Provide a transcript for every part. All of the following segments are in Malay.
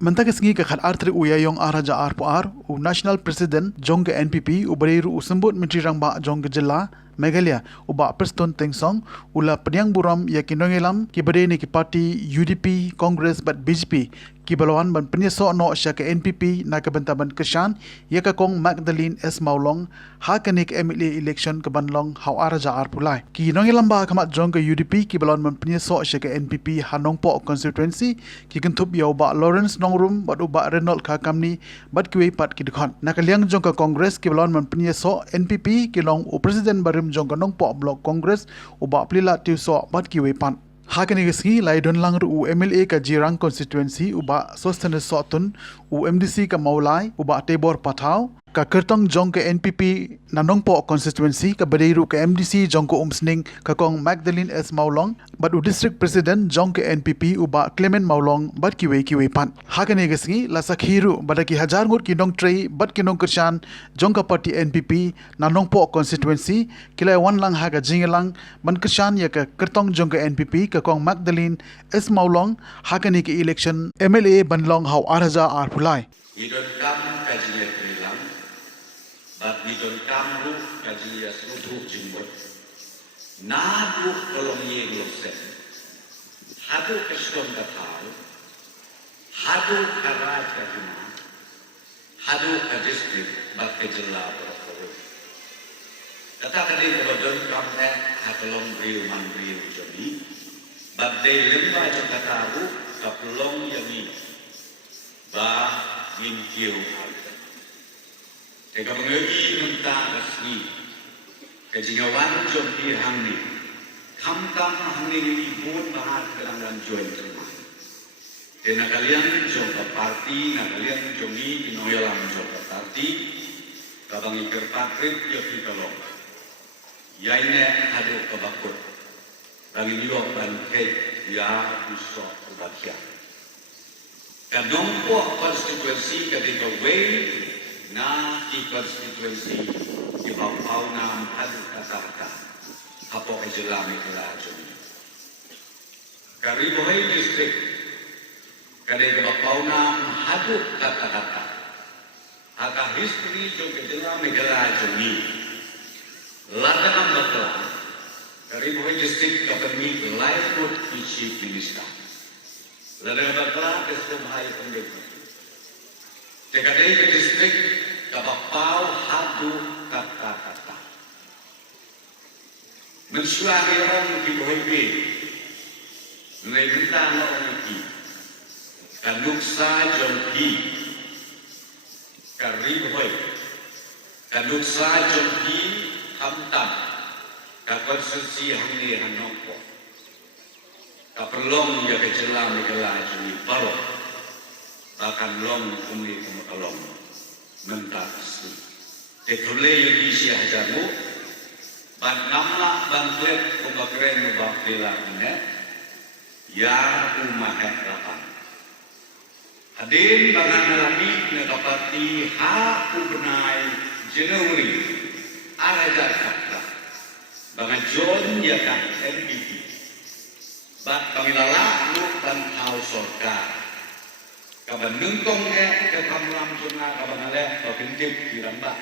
Mentang kesengi ke khat artri uyayong araja arpuar u national president jong ke NPP u beriru u sembut menteri rangba jong ke jela Meghalaya uba Preston Tengsong ula pediang buram ya kinongelam ki bade ni ki parti UDP Congress bat BJP ki balawan ban penyeso no sya ke NPP na ke bentaban keshan ya ka kong Magdalene S Maulong ha kanik MLA election ke banlong hau araja arpulai ki nongelam ba kamat jong ke UDP ki balawan ban penyeso sya ke NPP Hanongpo constituency ki kentup ya uba Lawrence Nongrum bat uba Renault Kakamni bat kiwe pat ki dekhon nakaliang jong ke Congress ki balawan ban penyeso NPP ki long u president barim jong ke Nongpo Block Congress uba pelila tiuso bat kiwe pan Hakani gesgi lai don lang u MLA ka Jirang constituency uba sostene sotun u MDC ka Maulai uba Tebor Patau ka Kertong jong ke NPP Nanongpo constituency ka Badeiru ka MDC jong ko umsning ka kong Magdalene S Maulong bat u district president jong ke NPP uba Clement Maulong bat kiwe pan Hakani gesgi la sakhiru badaki hajar ngut kinong trei bat kinong kershan jong ka party NPP Nanongpo constituency kilai wan lang ha ka jingelang ban kershan ya ka Kertong jong ke NPP ka kong Magdalene S Maulong hakani ke election MLA banlong hau arhaja arpulai we don't come kajiya krilam but we don't come ru kajiya sudu jimbot na ru kolong ye losem hadu keston kathal hadu karaj kajuna hadu ka district bat ke jilla berkoro kata kali ko don't come hakolong riu man riu jami but they lemba Jakarta kapulong yami ba min kiu alta tega mengi nunta kasni kejingawan jom ki hamni kam hamni ni bun bahar kelangan join terima tena kalian jom ke parti na kalian jom ni inoyalam jom ke parti kabang ikir patrit yo ki kalong yaine hadu kabakut bagi niwa bangkai ya usah ubatia. Kanongpo constituency ketika way na di constituency di bawah nam hadu kata apa ejelami kelajun. Karibohai district ketika bawah nam hadu kata haka history jo kejelami kelajun ni ladang betul. Karibohai district kapani livelihood chief minister. Ladang bakla kesubhai pengguna. Tekadai ke district kapapau hadu kata. Mensuari orang di Bohai Mengenai orang ini. Kanuksa jompi. Karibohai. Kanuksa jompi hamtam. Konstitusi hamni hanongpo kaperlong ya kejelam digelaj ni paro akan long umi kumakalong mentas tetule yuki sia hajamu ban namla ban klet kumakren mubakila ne ya umahet rapan hadin bangan lagi ne kapati ha ubnai Januari arajar kata Bangan John ya kan NPP. Bat pamilala lu dan hau sorka. Kaban nungkong ke kamlam juna kaban ale to pintip diramba.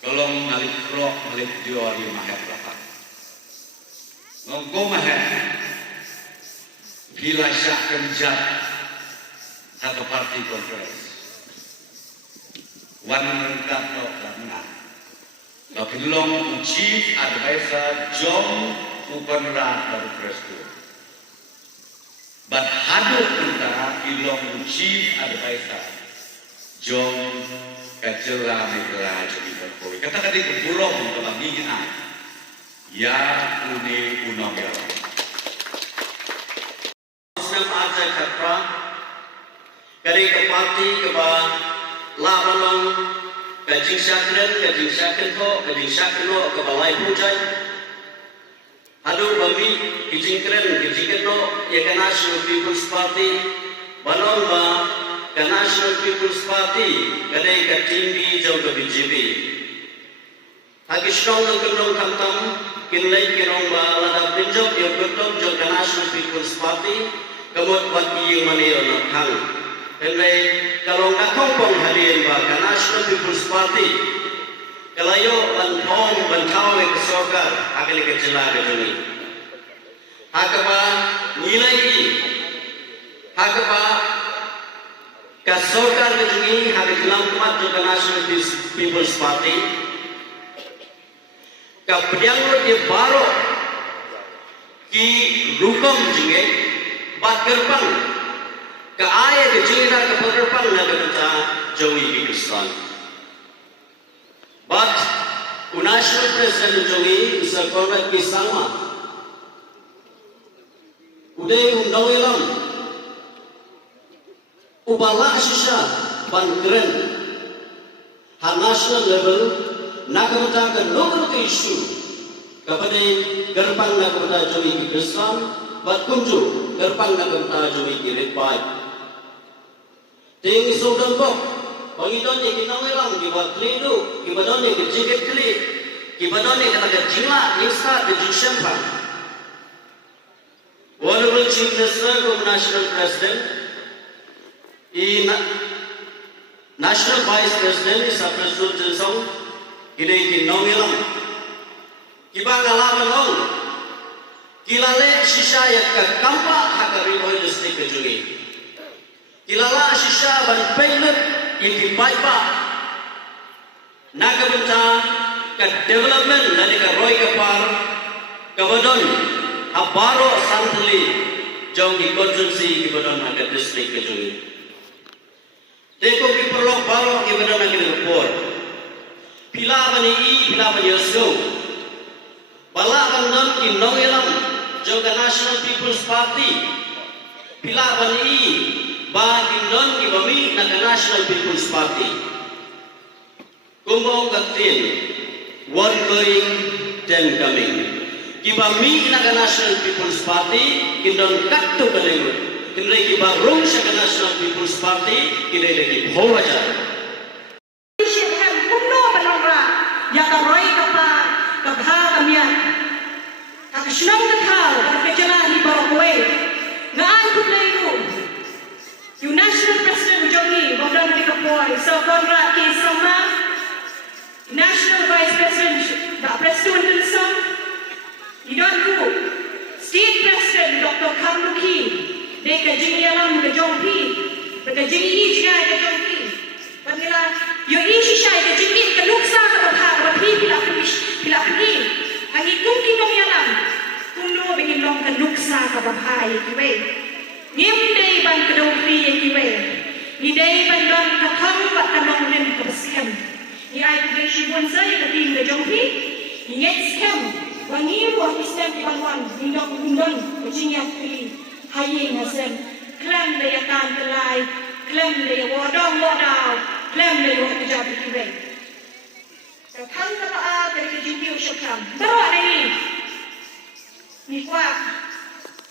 Kolong malik pro malik diori mahet lapak. Ngongko mahet. Bila syak kenjat satu parti kongres. Wan rengkat no karena Kapilong Chief Advisor John Upanra dari Presiden. But hadu antara Ilong Chief Advisor John Kacela Megala jadi berkoi. Kata kali kebulong kebanginya ya une unong ya. Islam aja kata kali ke parti keba lamalong Kajing sakren ho, ke balai pujai. Aduh bami, kajing kren ho, ya ke National People's Party. Balong ba, ke National People's Party, kadai ke tinggi jauh ke BJP. Hagi strong ang kendong kamtam, kinlay kinong ba, lada pinjok, ya betok jauh ke National People's Party, kamot pati yung maniro na hang. kalau ngakong pong halin ba ka National People's Party kalayo bantao ke sokar akali ke jela ke duni hakaba nilai hakaba ka sokar ke duni hakaba lam kumat ke National People's Party ka pediang ke baro ki rukom jinge bat gerbang ka aya ke jina ke gerbang na kata Joey Pakistan but National President Joey is a correct kisama uday undang ilam ubala sisa bangkren ha national level nakamata ka local issue kepada gerbang nakamata Joey Pakistan but kunju gerbang nakamata Joey Pakistan ting sodan bok pangidon ni kinawelang kiba klido kiba don ni jiget kli kiba don ni kata jingla insta de jishempa honorable chief minister of national president national vice president sa president jensong kidai kinawelang kiba ngalaman long kilale shisha yak kampa hakari boy district kejungi kilala shisha ban payment in paipa nagabunta ka development nani ka roy ka par kabadon abaro santli jongi constituency ki badon naga district ke jongi deko ki perlok baro ki badon naga report pila bani yosgo bala bandon ki nongelam jonga National People's Party pila bani Bagindon ki bami na National People's Party. Kumbong katin, one going, 10 coming. Ki bami na National People's Party, kindon katto kalingot. Kindon ki barong sa National People's Party, kindon ki bhawaja. Shibhem kumno balongra, yakaroy kapa, kabha kamyan. Kakashnong kathal, kakajala ni barokwe. Ngaan kuplairu. You National President Jogi, Bogdan Dikapoy, so Conrad K. Sama, National Vice President, President Wilson, Idonku, State President Dr. Kamluki, Deka Jingialam, the Jompi, the Jingi Shai, the Jompi, Vanilla, your Ishi Shai, the Jingi, the Luksa, the Papi, Pilapini, and he cooking on Yalam, who know being long the Luksa of a high way. Day ban kedong pi yang kiwe, ni day ban don kathang bat kanong lim kabasiam. Ni ay kuday shibun sa yung kating na jongpi, ni ngets kem, wangi ruang istem di banwan, nindong undang, kajingyan kuli, haying asem, klem na yakan kalay, klem na yawadong wadaw, klem na yung kajabi kiwe. Kathang kataa dari kajingkiw syukram, bawa na ni kwa,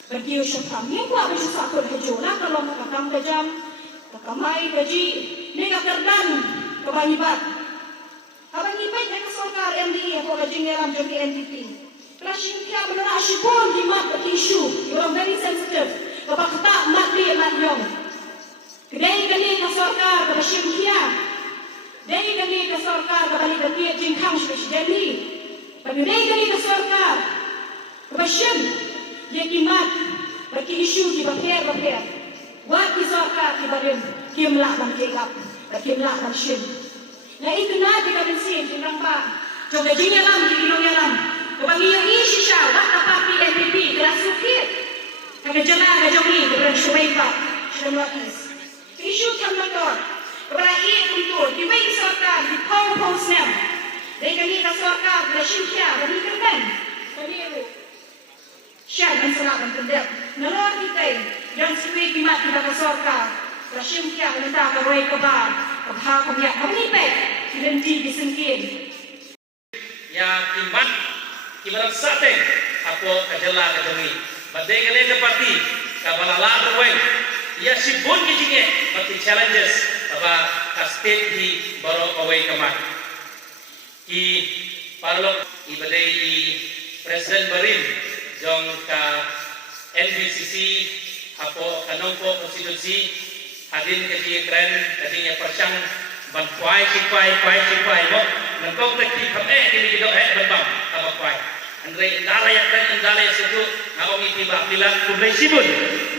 Berdiu syakam, ni kuat besi sakut hajola kalau kakam kejam, kakamai gaji, ni kakerdan kebanyibat. Kebanyibat ni kesorkar MDE atau gaji ngeram jadi NTT. Kelasing kia benar asyikon di mat isu, orang very sensitive. Bapak kata mat di mat yong. Kedai kali kesorkar kelasing kia, kedai kali kesorkar kebalik kaki jingkang spesial Delhi. Kedai kali kesorkar kelasing Yekimat bagi isu di bapir, buat kisahkan di badan kimlah dan kegap, kimlah dan shin. Nah itu nanti kita bensin di rampak, coba jingalam di ilongalam, kebangi yang isu sah, buat apa PNPP kelas sukit, kagak jalan kagak ni keberan syuaiba, syuaiba. Isu kamandor, keberan untuk di way kisahkan di power snap, dari kini kisahkan kelasing kia, dari kerban, dari Syar dan serak dan kendap. Nalor kita yang suwi kimat kita kesorka. Rasim kia menentang keroi kebar. Kebha kemyak kemipek. Kidenti disengkin. Ya kimat kimat sate. Apo kajala kajami. Badai kene kepati. Kabalala berwen. Ya sibun kijinge. Bati challenges. Aba ka state di baru away kemat. I parlok ibadai Presiden Barim. Jong ka NBCC apo kanong po constituency hadin ke dia keren hadin yang persang ban kuai cipai mo nangkong tak di pame ini kita ban bang apa kuai andre indala yang keren indala yang sejuk ngawang ini bak bilang kumlai sibun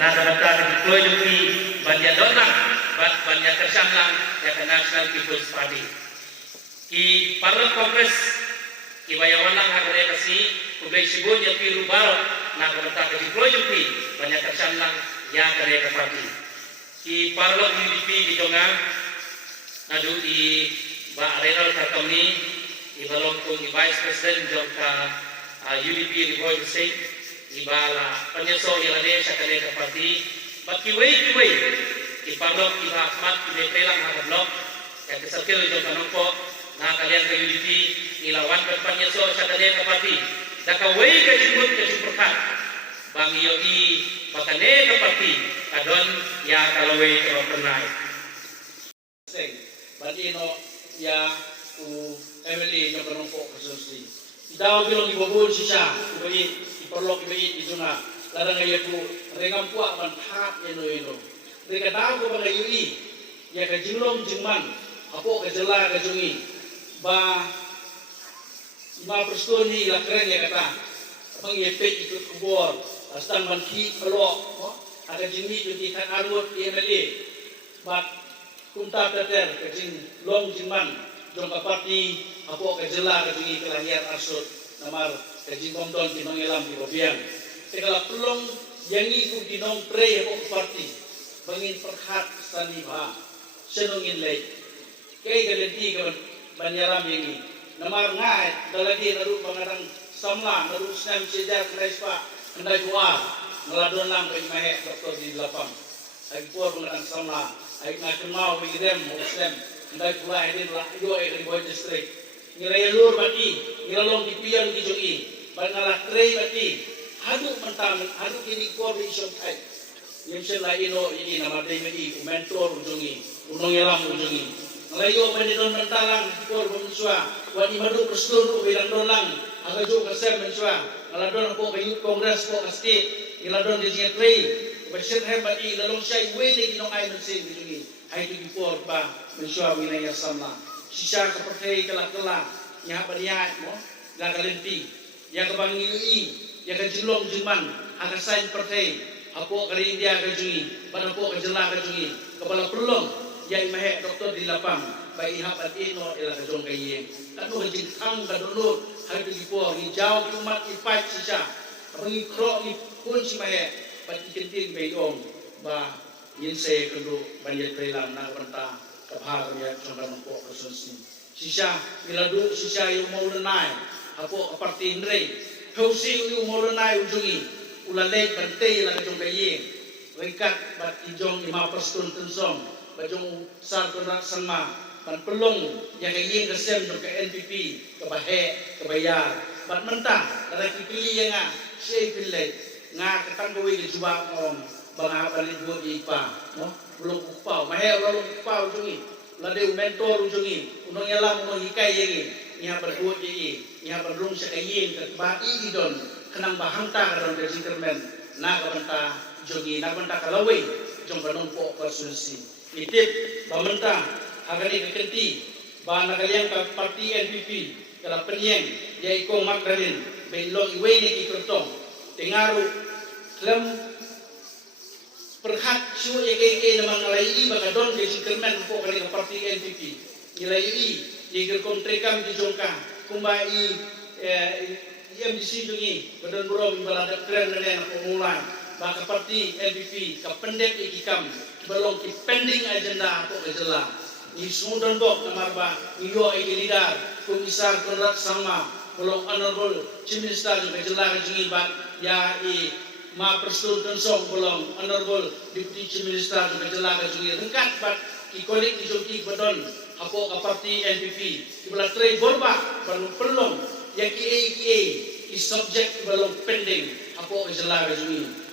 nah dapat di deploy di banyak donang banyak persang lang ya ke National People's Party ki Parliament Congress ki bayawan lang hagre kasi kumlai sibun ya piru barot nah dapat di deploy di banyak persang lang ya ke party ki Parliament UDP di dongang nadu di ba Renal Kartoni di balong kong di Vice President jong ka UDP di Boy State di bala penyeso ilade sa kanila party but kiway di Parliament di Ahmad di Telang Hagablok kaya kesakil jong kanong po na kalian ka UDP nilawan ka penyeso sa kanila party dakaway ka jimbut ka jimperkat bang iyo i bakane ka party kadon ya kalaway ka pernah Badino ya u Emily yang bernompok kesusi. Tidak bilang ibu sisa, ibu perlu ibu itu na. Kadang ayah ku rengam kuat bantat eno. Mereka tahu kepada ibu ya kejulung jengman, apa kejela kejungi. Ba 5% ni lah keren ya kata. Abang yepek ikut kubur, astang banti pelok, ada jemi jadi kan arut Emily. But kunta teter kecing long jingman jong kapati apo kejela kecing kelahian arsut namar kecing komton tinong elam di bobiang segala pelong yang iku dinong pre apo parti bangin perhat stani ba senungin lei kay galenti ka banyaram yang namar ngai daladi naru pangarang samla naru snam sejar krespa ndai kuar ngeladon lang kay mahe doktor di lapang ay kuar pangarang samla ay nakenau bigidem muslim ndai pula idin la yo ay boy district ngirayalur bati ngiralong dipian di jogi bangala trei bati hadu mentam hadu kini coordination type yang sela ino ini nama dai medi mentor jogi unong elam jogi ngalayo menidon mentalang kor bumswa wani madu perstur bilang dolang aga jo kasem menswa ngaladon ko kay kongres ko state ngaladon di trei Bashir hebat ini lalong siya iwede ginong ay mansing begini ay digipor ba menswa wilayah sama sisa kepercayaan kelak-kelak nya baniat mo lagalimpi yang kebangi yang kejulong juman akan sain percaya apo kali India kejungi pada apo kejela kejungi kepala pelong ya imahe doktor di lapang bai habat ino ila kejong kaye kanu kejing tang kadulur hay digipor hijau umat ipat sisa abangi kro ni kunci mahe pati kenting bayong ba yin se kendo banyak prelam na banta kabhar ya chongan ko kasunsi sisa miladu sisa yung mau lenai apo parti ndrei hausi yung mau lenai ujungi ulalek bantay la kajong kaye rikat bat ijong 5% tensong bajong sar konak sama pan pelong yang kaye kesem do ke NPP kebahe kebayar bat mentah dari pilih yang sei pilih nga katang gawi di jubak ngom banga balik buat ipa no belum upau mahel belum upau jungi lade mentor jungi unong yalam mo hikai yengi nya berbuat ye nya berlung sekayen ke ba idon kenang bahanta karon de sinkermen na kabanta jungi na banta kalawe jong kanong po konsulsi itip bamenta hagani kekenti ba nakaliang ka parti NPP kala penyeng ya ikong makralin belong iwe ni kikrotong tengaru dalam perhat semua yang nama ngalai baka don di sikerman po kali parti NPP nilai yang kontrekam di jongka kumbai MDC jungi badan burom balada keren nenen mulai baka parti NPP ka pendek ikikam belum ki pending agenda po kejela ni sudan bok namarba iyo leader komisar Konrad Sama belum honorable chief minister juga kejela jungi bat ya ma perstul tensong belum honorable deputy chief minister juga jelaga jungi rengkat bat ki kolik ki joki badon apo ka parti NPP ki bala trade borba baru perlong ya ki ki subject belum pending apo jelaga jungi